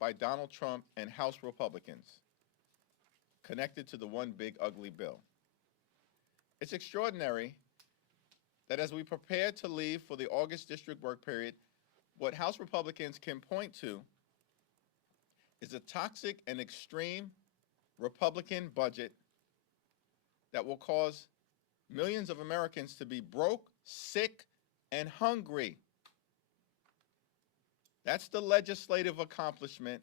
by Donald Trump and House Republicans connected to the one big ugly bill. It's extraordinary that as we prepare to leave for the August district work period, what House Republicans can point to is a toxic and extreme Republican budget that will cause millions of Americans to be broke, sick, and hungry. That's the legislative accomplishment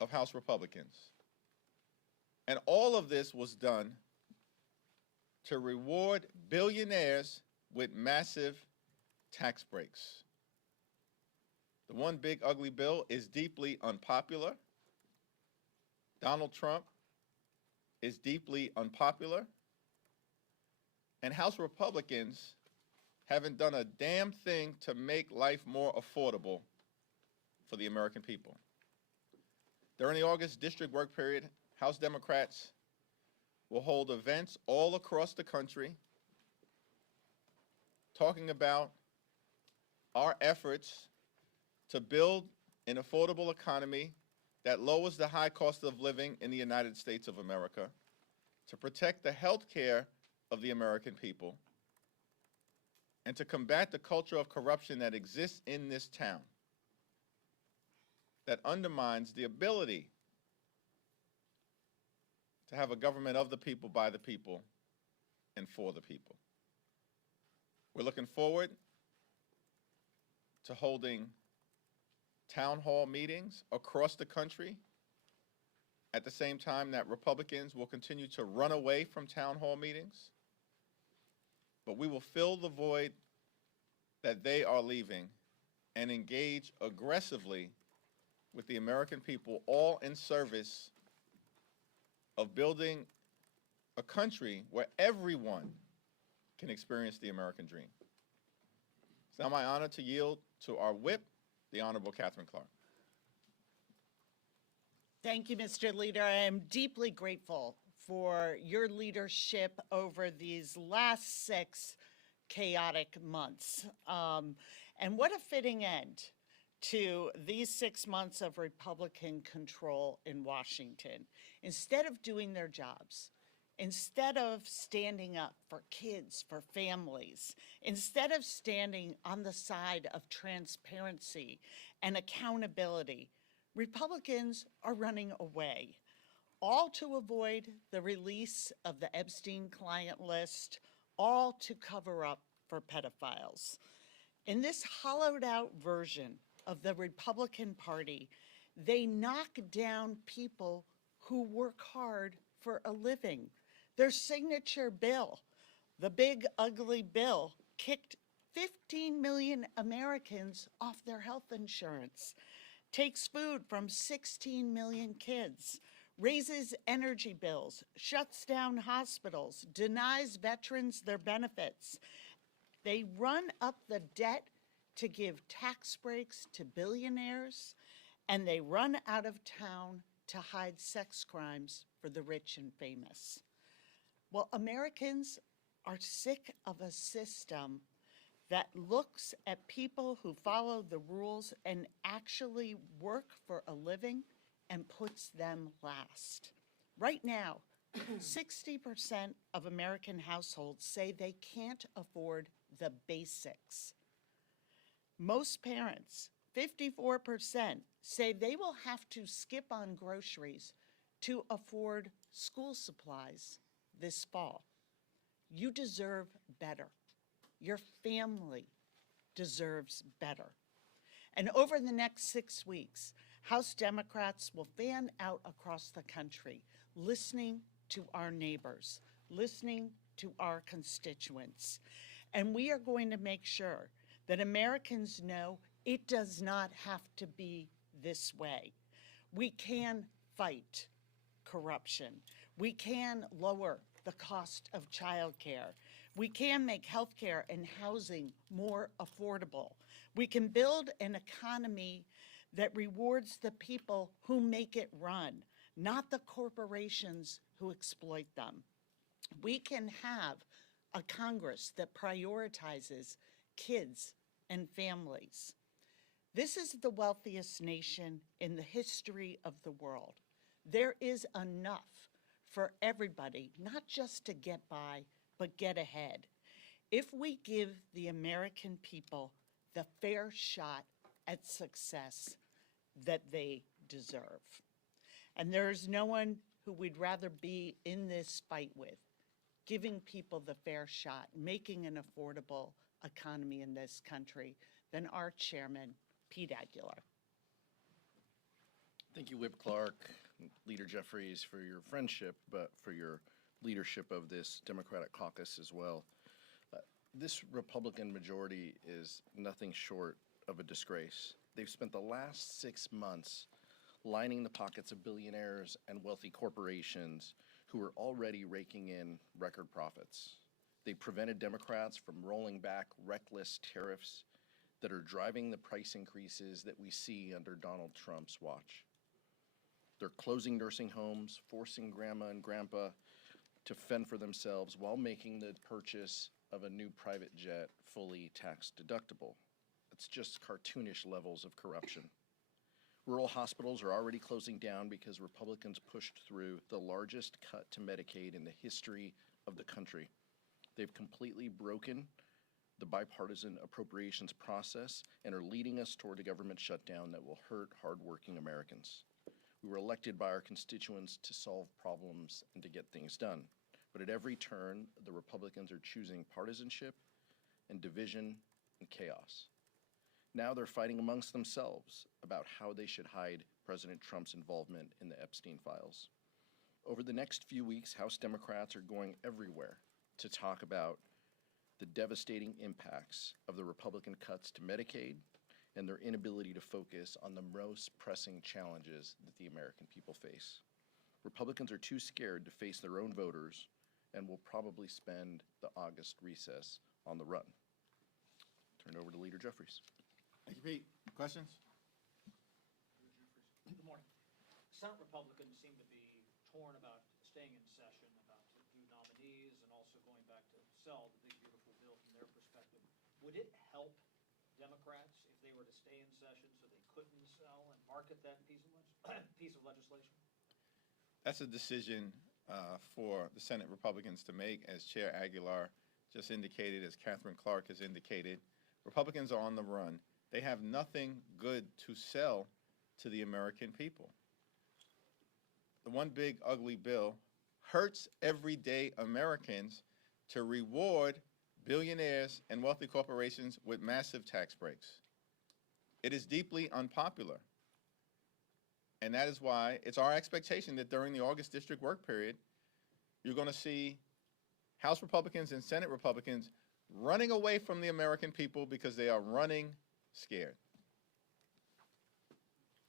of House Republicans. And all of this was done to reward billionaires with massive tax breaks. The one big ugly bill is deeply unpopular. Donald Trump is deeply unpopular. And House Republicans haven't done a damn thing to make life more affordable for the American people. During the August district work period, House Democrats will hold events all across the country talking about our efforts to build an affordable economy that lowers the high cost of living in the United States of America, to protect the health care of the American people, and to combat the culture of corruption that exists in this town that undermines the ability to have a government of the people, by the people, and for the people. We're looking forward to holding town hall meetings across the country at the same time that Republicans will continue to run away from town hall meetings. But we will fill the void that they are leaving and engage aggressively with the American people, all in service of building a country where everyone can experience the American dream. It's now my honor to yield to our whip, the Honorable Katherine Clark. Thank you, Mr. Leader. I am deeply grateful for your leadership over these last 6 chaotic months. And what a fitting end to these 6 months of Republican control in Washington. Instead of doing their jobs, instead of standing up for kids, for families, instead of standing on the side of transparency and accountability, Republicans are running away, all to avoid the release of the Epstein client list, all to cover up for pedophiles. In this hollowed out version of the Republican Party, they knock down people who work hard for a living. Their signature bill, the big ugly bill, kicked 15 million Americans off their health insurance, takes food from 16 million kids, raises energy bills, shuts down hospitals, denies veterans their benefits. They run up the debt to give tax breaks to billionaires, and they run out of town to hide sex crimes for the rich and famous. Well, Americans are sick of a system that looks at people who follow the rules and actually work for a living and puts them last. Right now, 60% of American households say they can't afford the basics. Most parents, 54%, say they will have to skip on groceries to afford school supplies this fall. You deserve better. Your family deserves better. And over the next 6 weeks, House Democrats will fan out across the country, listening to our neighbors, listening to our constituents. And we are going to make sure that Americans know it does not have to be this way. We can fight corruption. We can lower the cost of childcare. We can make healthcare and housing more affordable. We can build an economy that rewards the people who make it run, not the corporations who exploit them. We can have a Congress that prioritizes kids and families. This is the wealthiest nation in the history of the world. There is enough for everybody, not just to get by, but get ahead. If we give the American people the fair shot at success that they deserve. And there is no one who we'd rather be in this fight with, giving people the fair shot, making an affordable economy in this country, than our chairman, Pete Aguilar. Thank you, Whip Clark, Leader Jeffries, for your friendship, but for your leadership of this Democratic caucus as well. This Republican majority is nothing short of a disgrace. They've spent the last 6 months lining the pockets of billionaires and wealthy corporations who are already raking in record profits. They prevented Democrats from rolling back reckless tariffs that are driving the price increases that we see under Donald Trump's watch. They're closing nursing homes, forcing grandma and grandpa to fend for themselves while making the purchase of a new private jet fully tax deductible. It's just cartoonish levels of corruption. Rural hospitals are already closing down because Republicans pushed through the largest cut to Medicaid in the history of the country. They've completely broken the bipartisan appropriations process and are leading us toward a government shutdown that will hurt hardworking Americans. We were elected by our constituents to solve problems and to get things done. But at every turn, the Republicans are choosing partisanship and division and chaos. Now they're fighting amongst themselves about how they should hide President Trump's involvement in the Epstein files. Over the next few weeks, House Democrats are going everywhere to talk about the devastating impacts of the Republican cuts to Medicaid and their inability to focus on the most pressing challenges that the American people face. Republicans are too scared to face their own voters and will probably spend the August recess on the run. Turn it over to Leader Jeffries. Thank you, Pete. Questions? Good morning. Senate Republicans seem to be torn about staying in session, about new nominees, and also going back to sell the big, beautiful bill from their perspective. Would it help Democrats if they were to stay in session so they couldn't sell and market that piece of legislation? That's a decision for the Senate Republicans to make, as Chair Aguilar just indicated, as Katherine Clark has indicated. Republicans are on the run. They have nothing good to sell to the American people. The one big ugly bill hurts everyday Americans to reward billionaires and wealthy corporations with massive tax breaks. It is deeply unpopular. And that is why it's our expectation that during the August district work period, you're going to see House Republicans and Senate Republicans running away from the American people because they are running scared.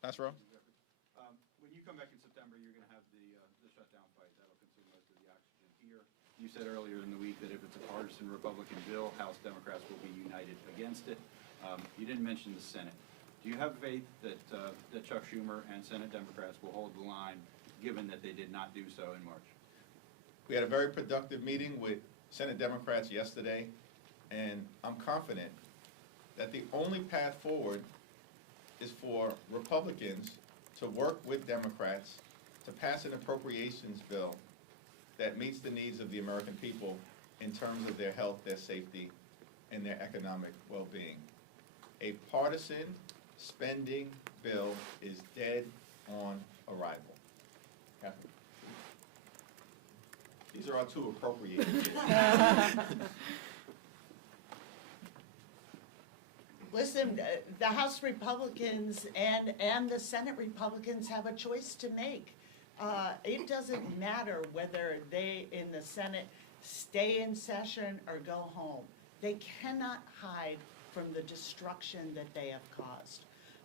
Last row. When you come back in September, you're going to have the shutdown fight. That'll consume most of the oxygen here. You said earlier in the week that if it's a partisan Republican bill, House Democrats will be united against it. You didn't mention the Senate. Do you have faith that Chuck Schumer and Senate Democrats will hold the line, given that they did not do so in March? We had a very productive meeting with Senate Democrats yesterday, and I'm confident that the only path forward is for Republicans to work with Democrats to pass an appropriations bill that meets the needs of the American people in terms of their health, their safety, and their economic well-being. A partisan spending bill is dead on arrival. Catherine. These are our two appropriated bills. Listen, the House Republicans and the Senate Republicans have a choice to make. It doesn't matter whether they in the Senate stay in session or go home. They cannot hide from the destruction that they have caused.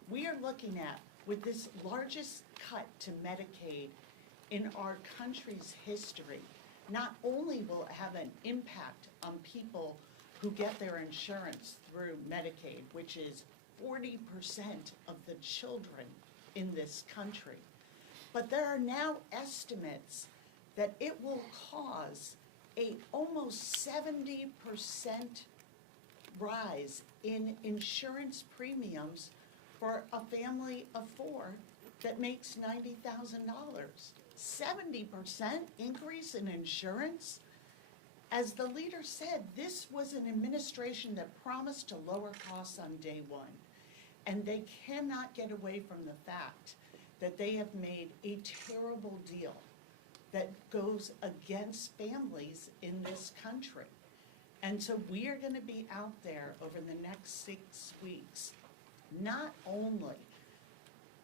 We are looking at, with this largest cut to Medicaid in our country's history, not only will it have an impact on people who get their insurance through Medicaid, which is 40% of the children in this country. But there are now estimates that it will cause a almost 70% rise in insurance premiums for a family of four that makes $90,000. 70% increase in insurance? As the leader said, this was an administration that promised to lower costs on day one. And they cannot get away from the fact that they have made a terrible deal that goes against families in this country. And so we are going to be out there over the next 6 weeks, not only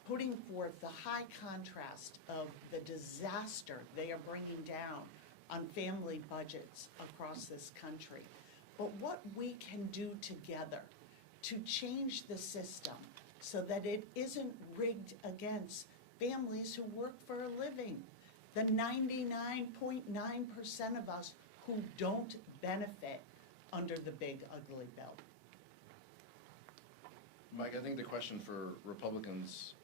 putting forth the high contrast of the disaster they are bringing down on family budgets across this country, but what we can do together to change the system so that it isn't rigged against families who work for a living, the 99.9% of us who don't benefit under the big ugly bill. Mike, I think the question for Republicans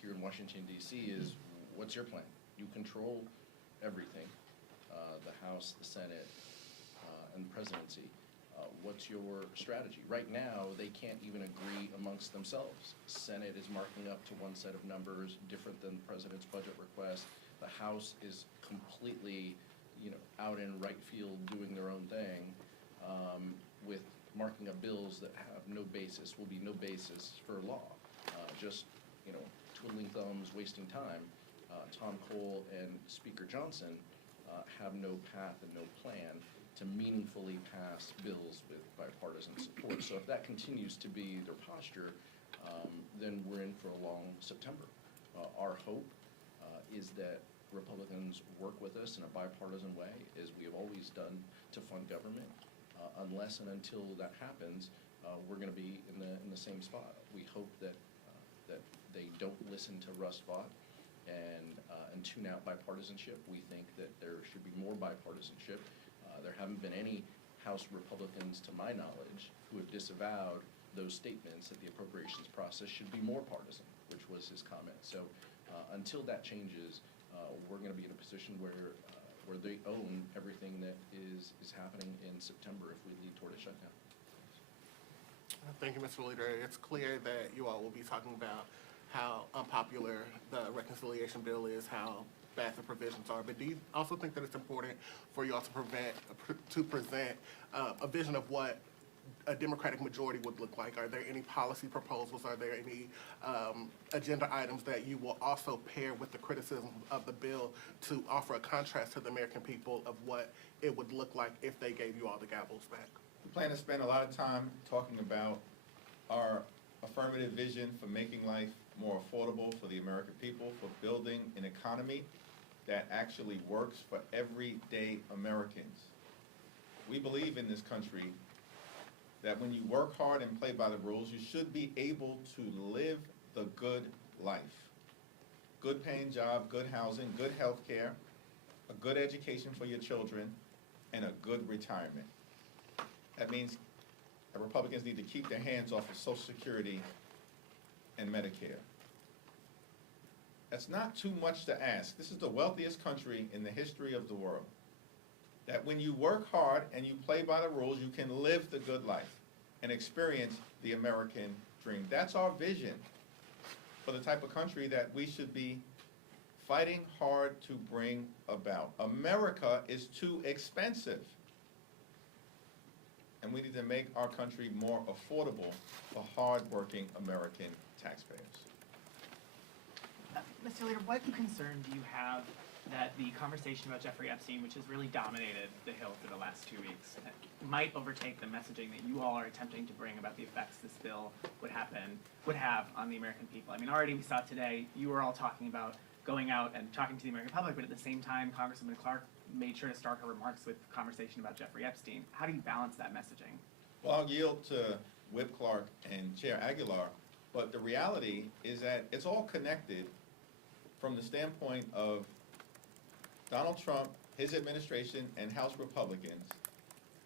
here in Washington, D.C. is, what's your plan? You control everything, the House, the Senate, and the presidency. What's your strategy? Right now, they can't even agree amongst themselves. Senate is marking up to one set of numbers different than the president's budget request. The House is completely, out in right field doing their own thing, with marking up bills that have no basis, will be no basis for law. Just, twiddling thumbs, wasting time. Tom Cole and Speaker Johnson have no path and no plan to meaningfully pass bills with bipartisan support. So if that continues to be their posture, then we're in for a long September. Our hope is that Republicans work with us in a bipartisan way, as we have always done, to fund government. Unless and until that happens, we're going to be in the same spot. We hope that that they don't listen to Russ Vought and tune out bipartisanship. We think that there should be more bipartisanship. There haven't been any House Republicans, to my knowledge, who have disavowed those statements that the appropriations process should be more partisan, which was his comment. So until that changes, we're going to be in a position where they own everything that is happening in September if we lead toward a shutdown. Thank you, Mr. Leader. It's clear that you all will be talking about how unpopular the reconciliation bill is, how bad the provisions are, but do you also think that it's important for you all to present a vision of what a Democratic majority would look like? Are there any policy proposals? Are there any agenda items that you will also pair with the criticism of the bill to offer a contrast to the American people of what it would look like if they gave you all the gavels back? We plan to spend a lot of time talking about our affirmative vision for making life more affordable for the American people, for building an economy that actually works for everyday Americans. We believe in this country that when you work hard and play by the rules, you should be able to live the good life. Good paying job, good housing, good health care, a good education for your children, and a good retirement. That means that Republicans need to keep their hands off of Social Security and Medicare. That's not too much to ask. This is the wealthiest country in the history of the world. That when you work hard and you play by the rules, you can live the good life and experience the American dream. That's our vision for the type of country that we should be fighting hard to bring about. America is too expensive. And we need to make our country more affordable for hard-working American taxpayers. Mr. Leader, what concern do you have that the conversation about Jeffrey Epstein, which has really dominated the Hill for the last 2 weeks, might overtake the messaging that you all are attempting to bring about the effects this bill would have on the American people? I mean, already we saw today, you were all talking about going out and talking to the American public, but at the same time, Congresswoman Clark made sure to start her remarks with conversation about Jeffrey Epstein. How do you balance that messaging? Well, I'll yield to Whip Clark and Chair Aguilar, but the reality is that it's all connected from the standpoint of Donald Trump, his administration, and House Republicans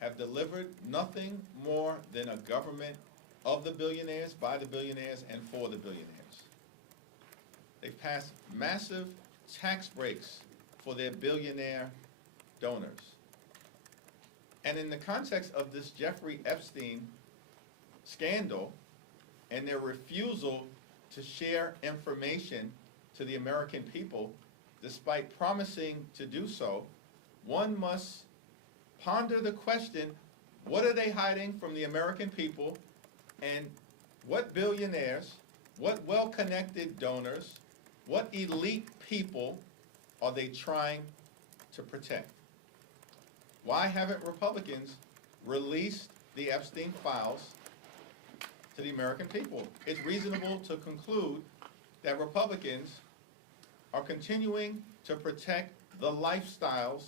have delivered nothing more than a government of the billionaires, by the billionaires, and for the billionaires. They've passed massive tax breaks for their billionaire donors. And in the context of this Jeffrey Epstein scandal and their refusal to share information to the American people, despite promising to do so, one must ponder the question, what are they hiding from the American people, and what billionaires, what well-connected donors, what elite people are they trying to protect? Why haven't Republicans released the Epstein files to the American people? It's reasonable to conclude that Republicans are continuing to protect the lifestyles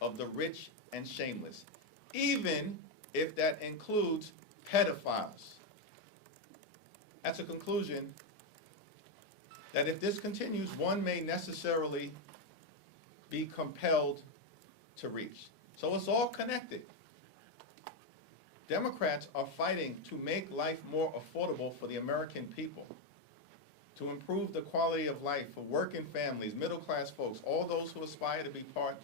of the rich and shameless, even if that includes pedophiles. That's a conclusion that if this continues, one may necessarily be compelled to reach. So it's all connected. Democrats are fighting to make life more affordable for the American people, to improve the quality of life for working families, middle-class folks, all those who aspire to be part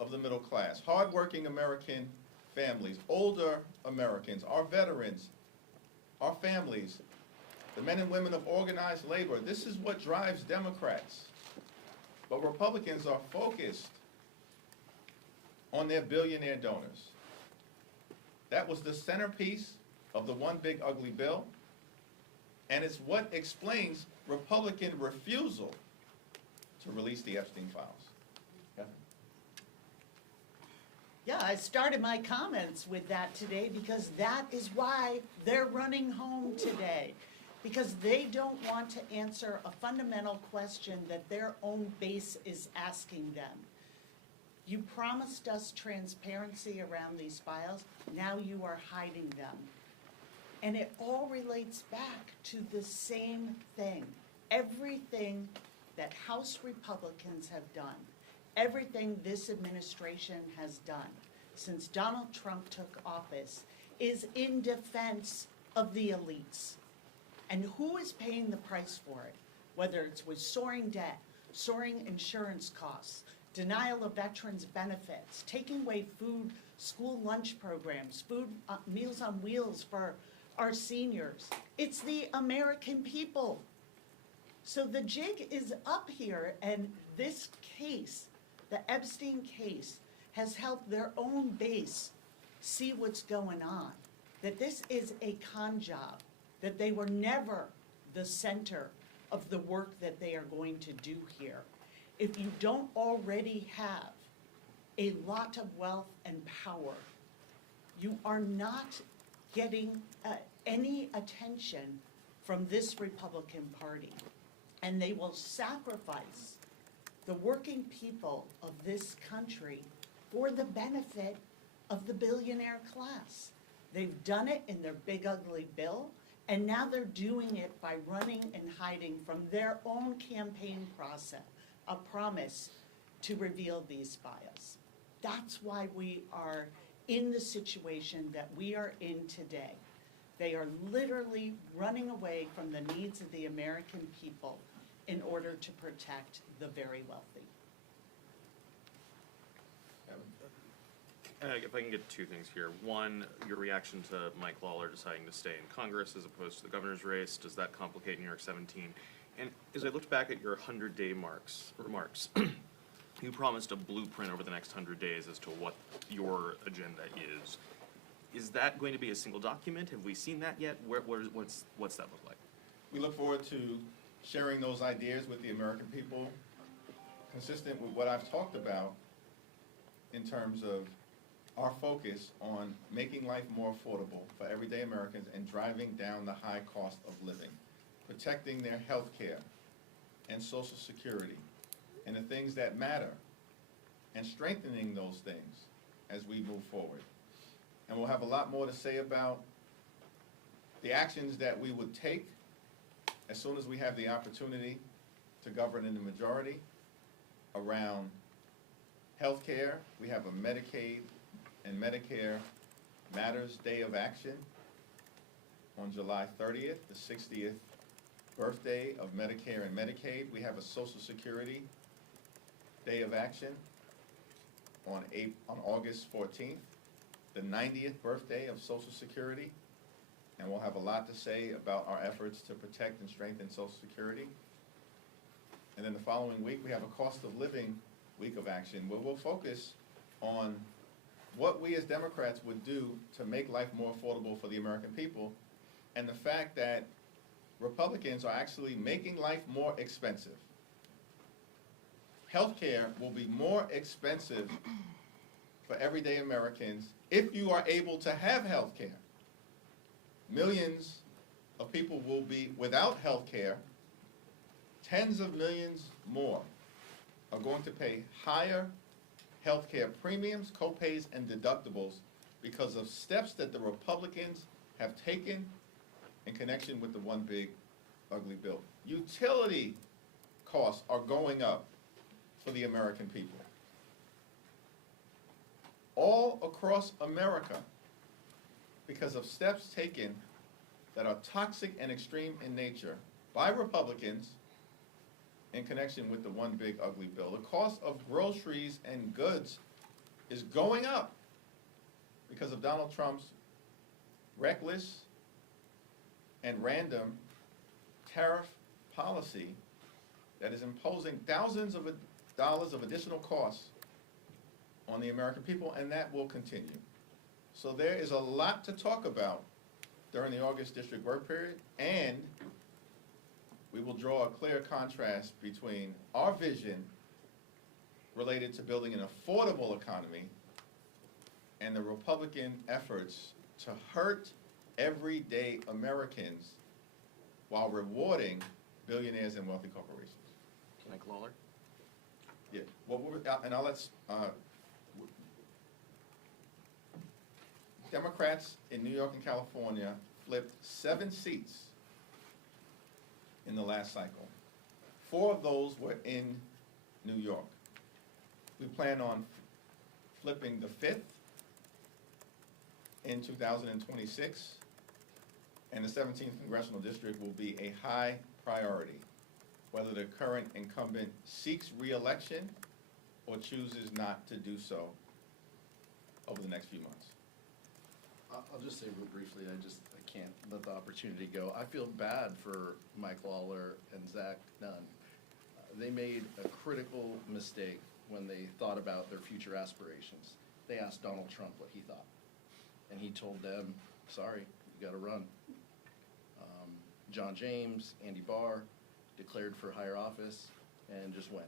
of the middle class, hardworking American families, older Americans, our veterans, our families, the men and women of organized labor. This is what drives Democrats. But Republicans are focused on their billionaire donors. That was the centerpiece of the one big ugly bill, and it's what explains Republican refusal to release the Epstein files. Yeah, I started my comments with that today because that is why they're running home today. Because they don't want to answer a fundamental question that their own base is asking them. You promised us transparency around these files, now you are hiding them. And it all relates back to the same thing. Everything that House Republicans have done, everything this administration has done since Donald Trump took office is in defense of the elites. And who is paying the price for it? Whether it's with soaring debt, soaring insurance costs, denial of veterans' benefits, taking away food, school lunch programs, food, Meals on Wheels for our seniors. It's the American people. So the jig is up here, and this case, the Epstein case, has helped their own base see what's going on. That this is a con job, that they were never the center of the work that they are going to do here. If you don't already have a lot of wealth and power, you are not getting any attention from this Republican Party. And they will sacrifice the working people of this country for the benefit of the billionaire class. They've done it in their big ugly bill, and now they're doing it by running and hiding from their own campaign process, a promise to reveal these files. That's why we are in the situation that we are in today. They are literally running away from the needs of the American people in order to protect the very wealthy. If I can get two things here. One, your reaction to Mike Lawler deciding to stay in Congress as opposed to the governor's race. Does that complicate New York 17? And as I looked back at your 100-day remarks, you promised a blueprint over the next 100 days as to what your agenda is. Is that going to be a single document? Have we seen that yet? What's that look like? We look forward to sharing those ideas with the American people, consistent with what I've talked about in terms of our focus on making life more affordable for everyday Americans and driving down the high cost of living, protecting their health care and Social Security and the things that matter, and strengthening those things as we move forward. And we'll have a lot more to say about the actions that we would take as soon as we have the opportunity to govern in the majority around health care. We have a Medicaid and Medicare Matters Day of Action on July 30th, the 60th birthday of Medicare and Medicaid. We have a Social Security Day of Action on August 14th, the 90th birthday of Social Security. and we'll have a lot to say about our efforts to protect and strengthen Social Security. And then the following week, we have a cost of living week of action where we'll focus on what we as Democrats would do to make life more affordable for the American people, and the fact that Republicans are actually making life more expensive. Healthcare will be more expensive for everyday Americans if you are able to have healthcare. Millions of people will be without healthcare. Tens of millions more are going to pay higher healthcare premiums, copays, and deductibles because of steps that the Republicans have taken in connection with the one big ugly bill. Utility costs are going up for the American people. All across America, because of steps taken that are toxic and extreme in nature by Republicans in connection with the one big ugly bill. The cost of groceries and goods is going up because of Donald Trump's reckless and random tariff policy that is imposing thousands of dollars of additional costs on the American people, and that will continue. So there is a lot to talk about during the August district work period, and we will draw a clear contrast between our vision related to building an affordable economy and the Republican efforts to hurt everyday Americans while rewarding billionaires and wealthy corporations. Mike Lawler? Yeah, well, and I'll let Democrats in New York and California flipped 7 seats in the last cycle. 4 of those were in New York. We plan on flipping the 5th in 2026, and the 17th congressional district will be a high priority, whether the current incumbent seeks re-election or chooses not to do so over the next few months. I'll just say real briefly, I can't let the opportunity go. I feel bad for Mike Lawler and Zach Nunn. They made a critical mistake when they thought about their future aspirations. They asked Donald Trump what he thought, and he told them, sorry, you gotta run. John James, Andy Barr, declared for higher office and just went.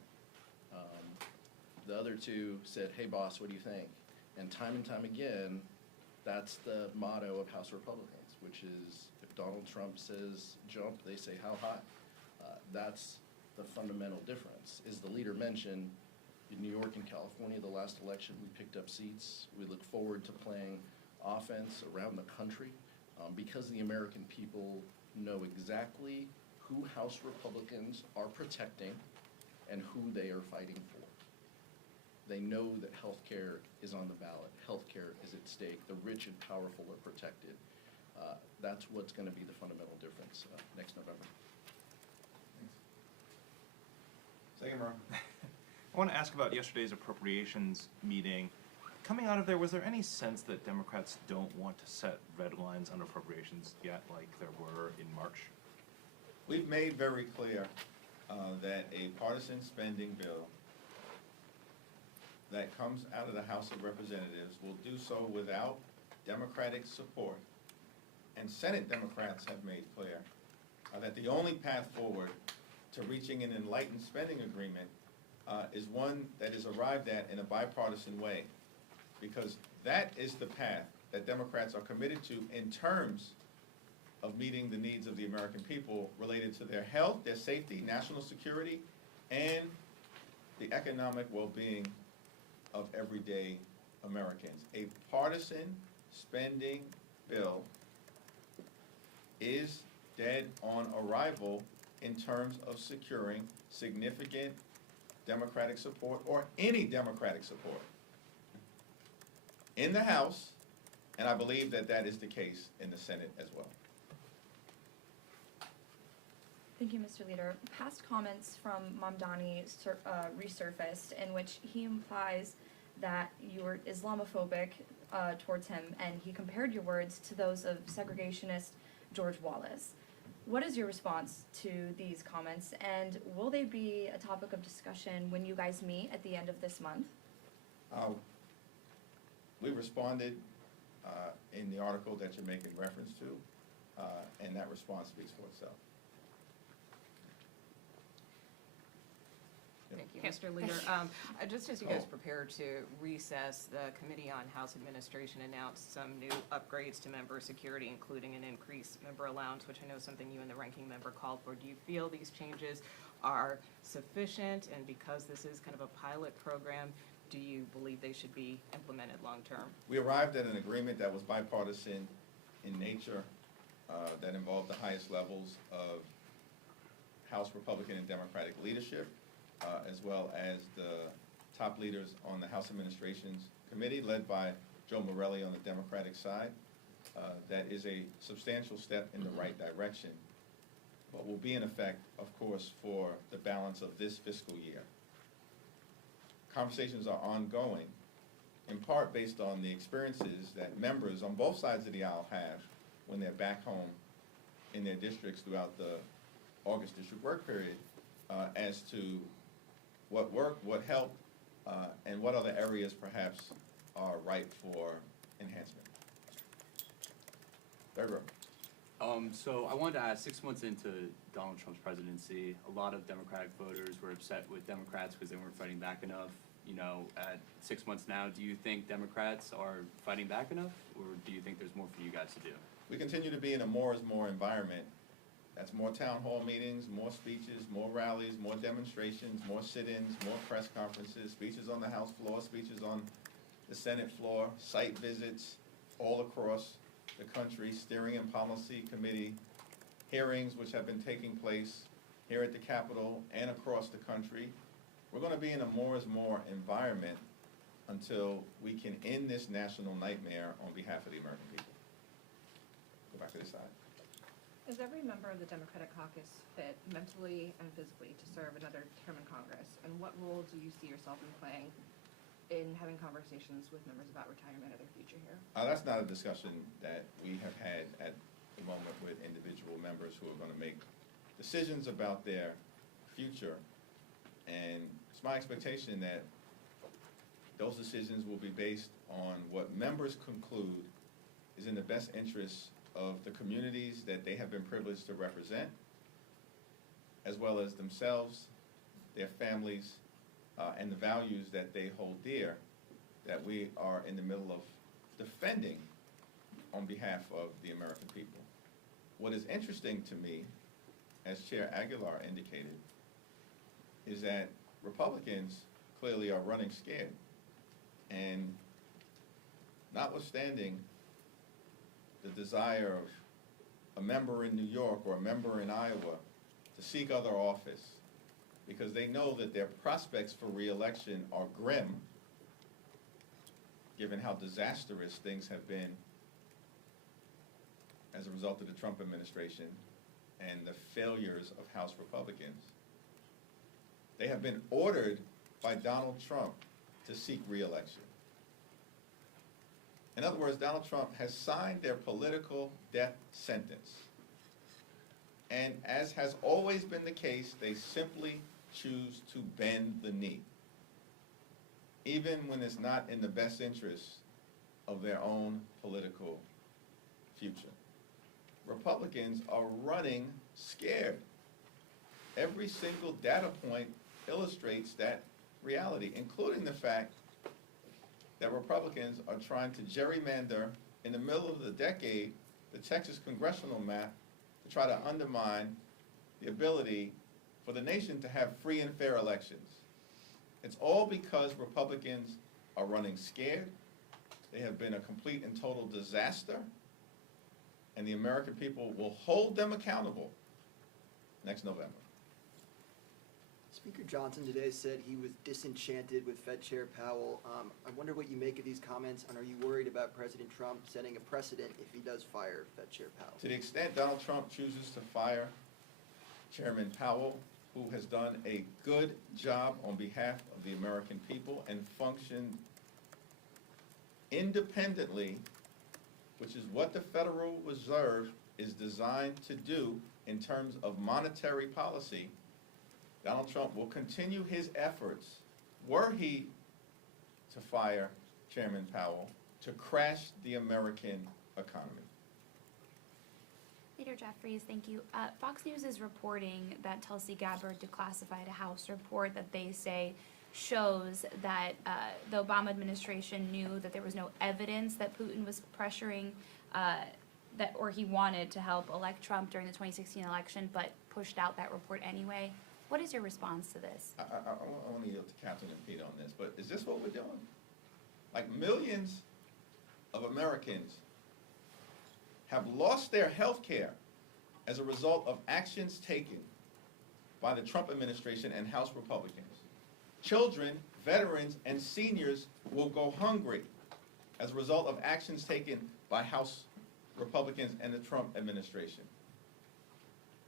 The other 2 said, hey boss, what do you think? And time again, that's the motto of House Republicans, which is if Donald Trump says jump, they say how high. That's the fundamental difference. As the leader mentioned, in New York and California, the last election, we picked up seats. We look forward to playing offense around the country because the American people know exactly who House Republicans are protecting and who they are fighting for. They know that health care is on the ballot. Health care is at stake. The rich and powerful are protected. That's what's going to be the fundamental difference next November. Second row. I want to ask about yesterday's appropriations meeting. Coming out of there, was there any sense that Democrats don't want to set red lines on appropriations yet, like there were in March? We've made very clear that a partisan spending bill that comes out of the House of Representatives will do so without Democratic support. And Senate Democrats have made clear that the only path forward to reaching an enlightened spending agreement is one that is arrived at in a bipartisan way, because that is the path that Democrats are committed to in terms of meeting the needs of the American people related to their health, their safety, national security, and the economic well-being of everyday Americans. A partisan spending bill is dead on arrival in terms of securing significant Democratic support, or any Democratic support, in the House, and I believe that that is the case in the Senate as well. Thank you, Mr. Leader. Past comments from Mamdani resurfaced in which he implies that you were Islamophobic towards him, and he compared your words to those of segregationist George Wallace. What is your response to these comments, and will they be a topic of discussion when you guys meet at the end of this month? We responded in the article that you're making reference to, and that response speaks for itself. Thank you, Mr. Leader. Just as you guys prepare to recess, the Committee on House Administration announced some new upgrades to member security, including an increased member allowance, which I know is something you and the ranking member called for. Do you feel these changes are sufficient? And because this is kind of a pilot program, do you believe they should be implemented long-term? We arrived at an agreement that was bipartisan in nature, that involved the highest levels of House Republican and Democratic leadership, as well as the top leaders on the House Administration's Committee, led by Joe Morelli on the Democratic side. That is a substantial step in the right direction, but will be in effect, of course, for the balance of this fiscal year. Conversations are ongoing, in part based on the experiences that members on both sides of the aisle have when they're back home in their districts throughout the August district work period, as to what worked, what helped, and what other areas perhaps are ripe for enhancement. Third row. So I wanted to ask, 6 months into Donald Trump's presidency, a lot of Democratic voters were upset with Democrats because they weren't fighting back enough. You know, at 6 months now, do you think Democrats are fighting back enough, or do you think there's more for you guys to do? We continue to be in a more is more environment. That's more town hall meetings, more speeches, more rallies, more demonstrations, more sit-ins, more press conferences, speeches on the House floor, speeches on the Senate floor, site visits all across the country, steering and policy committee hearings which have been taking place here at the Capitol and across the country. We're going to be in a more is more environment until we can end this national nightmare on behalf of the American people. Go back to this side. Is every member of the Democratic Caucus fit mentally and physically to serve another term in Congress? And what role do you see yourself in playing in having conversations with members about retirement or their future here? That's not a discussion that we have had at the moment with individual members who are going to make decisions about their future. And it's my expectation that those decisions will be based on what members conclude is in the best interest of the communities that they have been privileged to represent, as well as themselves, their families, and the values that they hold dear, that we are in the middle of defending on behalf of the American people. What is interesting to me, as Chair Aguilar indicated, is that Republicans clearly are running scared. And notwithstanding the desire of a member in New York or a member in Iowa to seek other office, because they know that their prospects for re-election are grim, given how disastrous things have been as a result of the Trump administration and the failures of House Republicans. They have been ordered by Donald Trump to seek re-election. In other words, Donald Trump has signed their political death sentence. And as has always been the case, they simply choose to bend the knee, even when it's not in the best interest of their own political future. Republicans are running scared. Every single data point illustrates that reality, including the fact that Republicans are trying to gerrymander in the middle of the decade the Texas congressional map to try to undermine the ability for the nation to have free and fair elections. It's all because Republicans are running scared. They have been a complete and total disaster, and the American people will hold them accountable next November. Speaker Johnson today said he was disenchanted with Fed Chair Powell. I wonder what you make of these comments, and are you worried about President Trump setting a precedent if he does fire Fed Chair Powell? To the extent Donald Trump chooses to fire Chairman Powell, who has done a good job on behalf of the American people and functioned independently, which is what the Federal Reserve is designed to do in terms of monetary policy, Donald Trump will continue his efforts, were he to fire Chairman Powell, to crash the American economy. Leader Jeffries, thank you. Fox News is reporting that Tulsi Gabbard declassified a House report that they say shows that the Obama administration knew that there was no evidence that Putin was pressuring or he wanted to help elect Trump during the 2016 election, but pushed out that report anyway. What is your response to this? I want to yield to Catherine and Pete on this, but is this what we're doing? Like, millions of Americans have lost their health care as a result of actions taken by the Trump administration and House Republicans. Children, veterans, and seniors will go hungry as a result of actions taken by House Republicans and the Trump administration.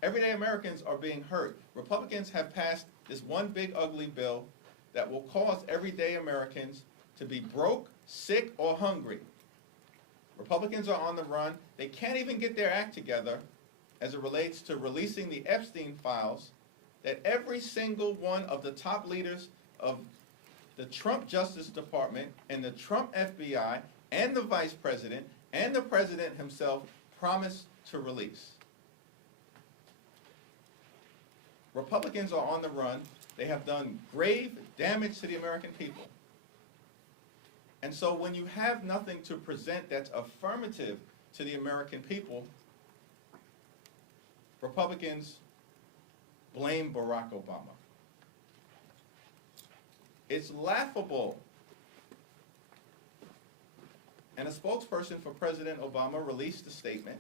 Everyday Americans are being hurt. Republicans have passed this one big ugly bill that will cause everyday Americans to be broke, sick, or hungry. Republicans are on the run. They can't even get their act together as it relates to releasing the Epstein files that every single one of the top leaders of the Trump Justice Department and the Trump FBI and the Vice President and the President himself promised to release. Republicans are on the run. They have done grave damage to the American people. And so when you have nothing to present that's affirmative to the American people, Republicans blame Barack Obama. It's laughable. And a spokesperson for President Obama released a statement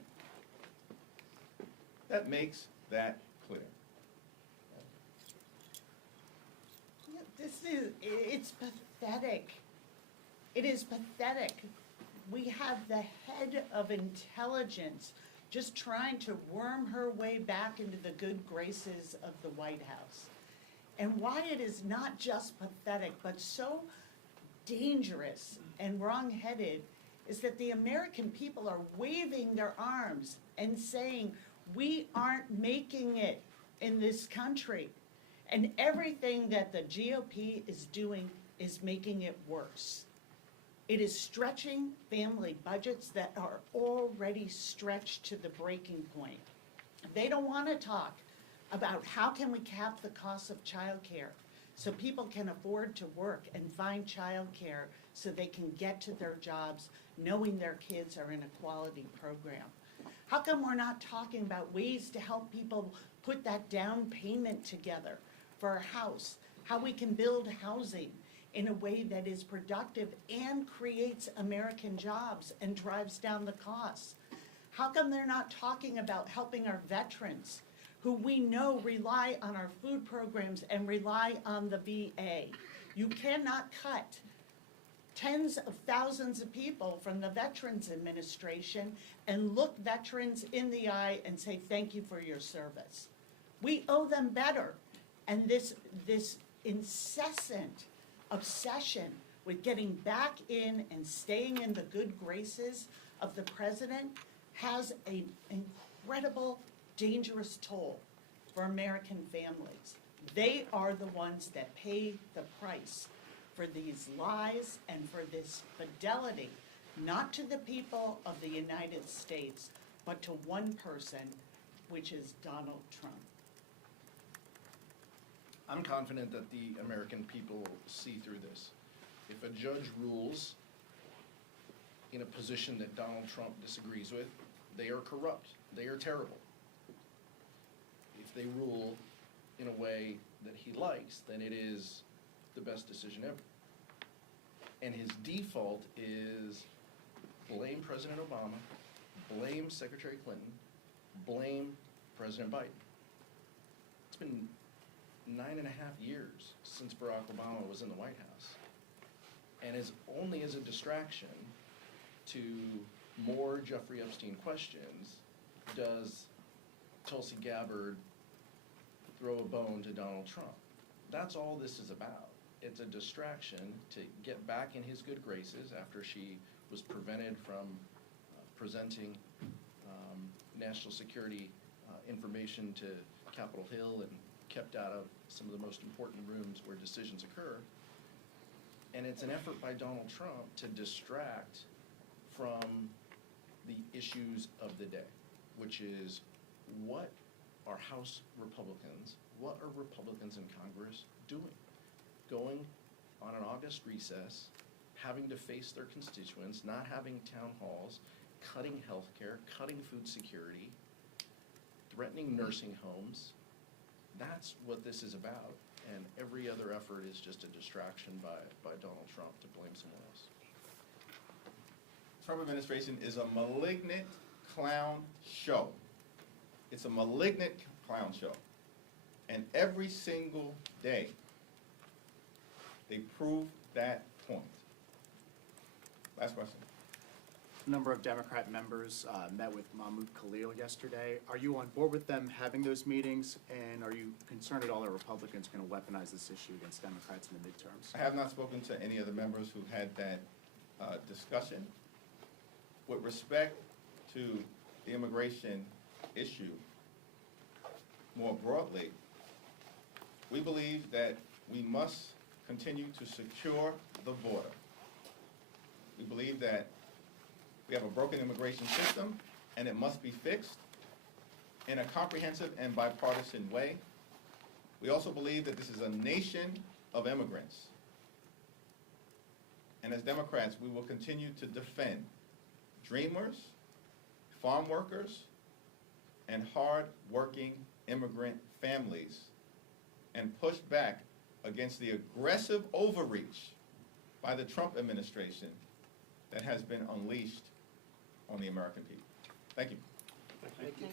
that makes that clear. It's pathetic. It is pathetic. We have the head of intelligence just trying to worm her way back into the good graces of the White House. And why it is not just pathetic, but so dangerous and wrong-headed is that the American people are waving their arms and saying, we aren't making it in this country. And everything that the GOP is doing is making it worse. It is stretching family budgets that are already stretched to the breaking point. They don't want to talk about how can we cap the cost of childcare so people can afford to work and find childcare so they can get to their jobs knowing their kids are in a quality program. How come we're not talking about ways to help people put that down payment together for a house, how we can build housing in a way that is productive and creates American jobs and drives down the costs? How come they're not talking about helping our veterans who we know rely on our food programs and rely on the VA? You cannot cut tens of thousands of people from the Veterans Administration and look veterans in the eye and say, thank you for your service. We owe them better. And this incessant obsession with getting back in and staying in the good graces of the president has an incredible, dangerous toll for American families. They are the ones that pay the price for these lies and for this fidelity, not to the people of the United States, but to one person, which is Donald Trump. I'm confident that the American people see through this. If a judge rules in a position that Donald Trump disagrees with, they are corrupt. They are terrible. If they rule in a way that he likes, then it is the best decision ever. And his default is blame President Obama, blame Secretary Clinton, blame President Biden. It's been 9.5 years since Barack Obama was in the White House. And as only as a distraction to more Jeffrey Epstein questions does Tulsi Gabbard throw a bone to Donald Trump. That's all this is about. It's a distraction to get back in his good graces after she was prevented from presenting national security information to Capitol Hill and kept out of some of the most important rooms where decisions occur. And it's an effort by Donald Trump to distract from the issues of the day, which is what are House Republicans, what are Republicans in Congress doing? Going on an August recess, having to face their constituents, not having town halls, cutting health care, cutting food security, threatening nursing homes. That's what this is about. And every other effort is just a distraction by Donald Trump to blame someone else. Trump administration is a malignant clown show. It's a malignant clown show. And every single day, they prove that point. Last question. A number of Democrat members met with Mahmoud Khalil yesterday. Are you on board with them having those meetings? And are you concerned at all that Republicans are going to weaponize this issue against Democrats in the midterms? I have not spoken to any of the members who had that discussion. With respect to the immigration issue, more broadly, we believe that we must continue to secure the border. We believe that we have a broken immigration system, and it must be fixed in a comprehensive and bipartisan way. We also believe that this is a nation of immigrants. And as Democrats, we will continue to defend dreamers, farm workers, and hard-working immigrant families, and push back against the aggressive overreach by the Trump administration that has been unleashed on the American people. Thank you. Thank you.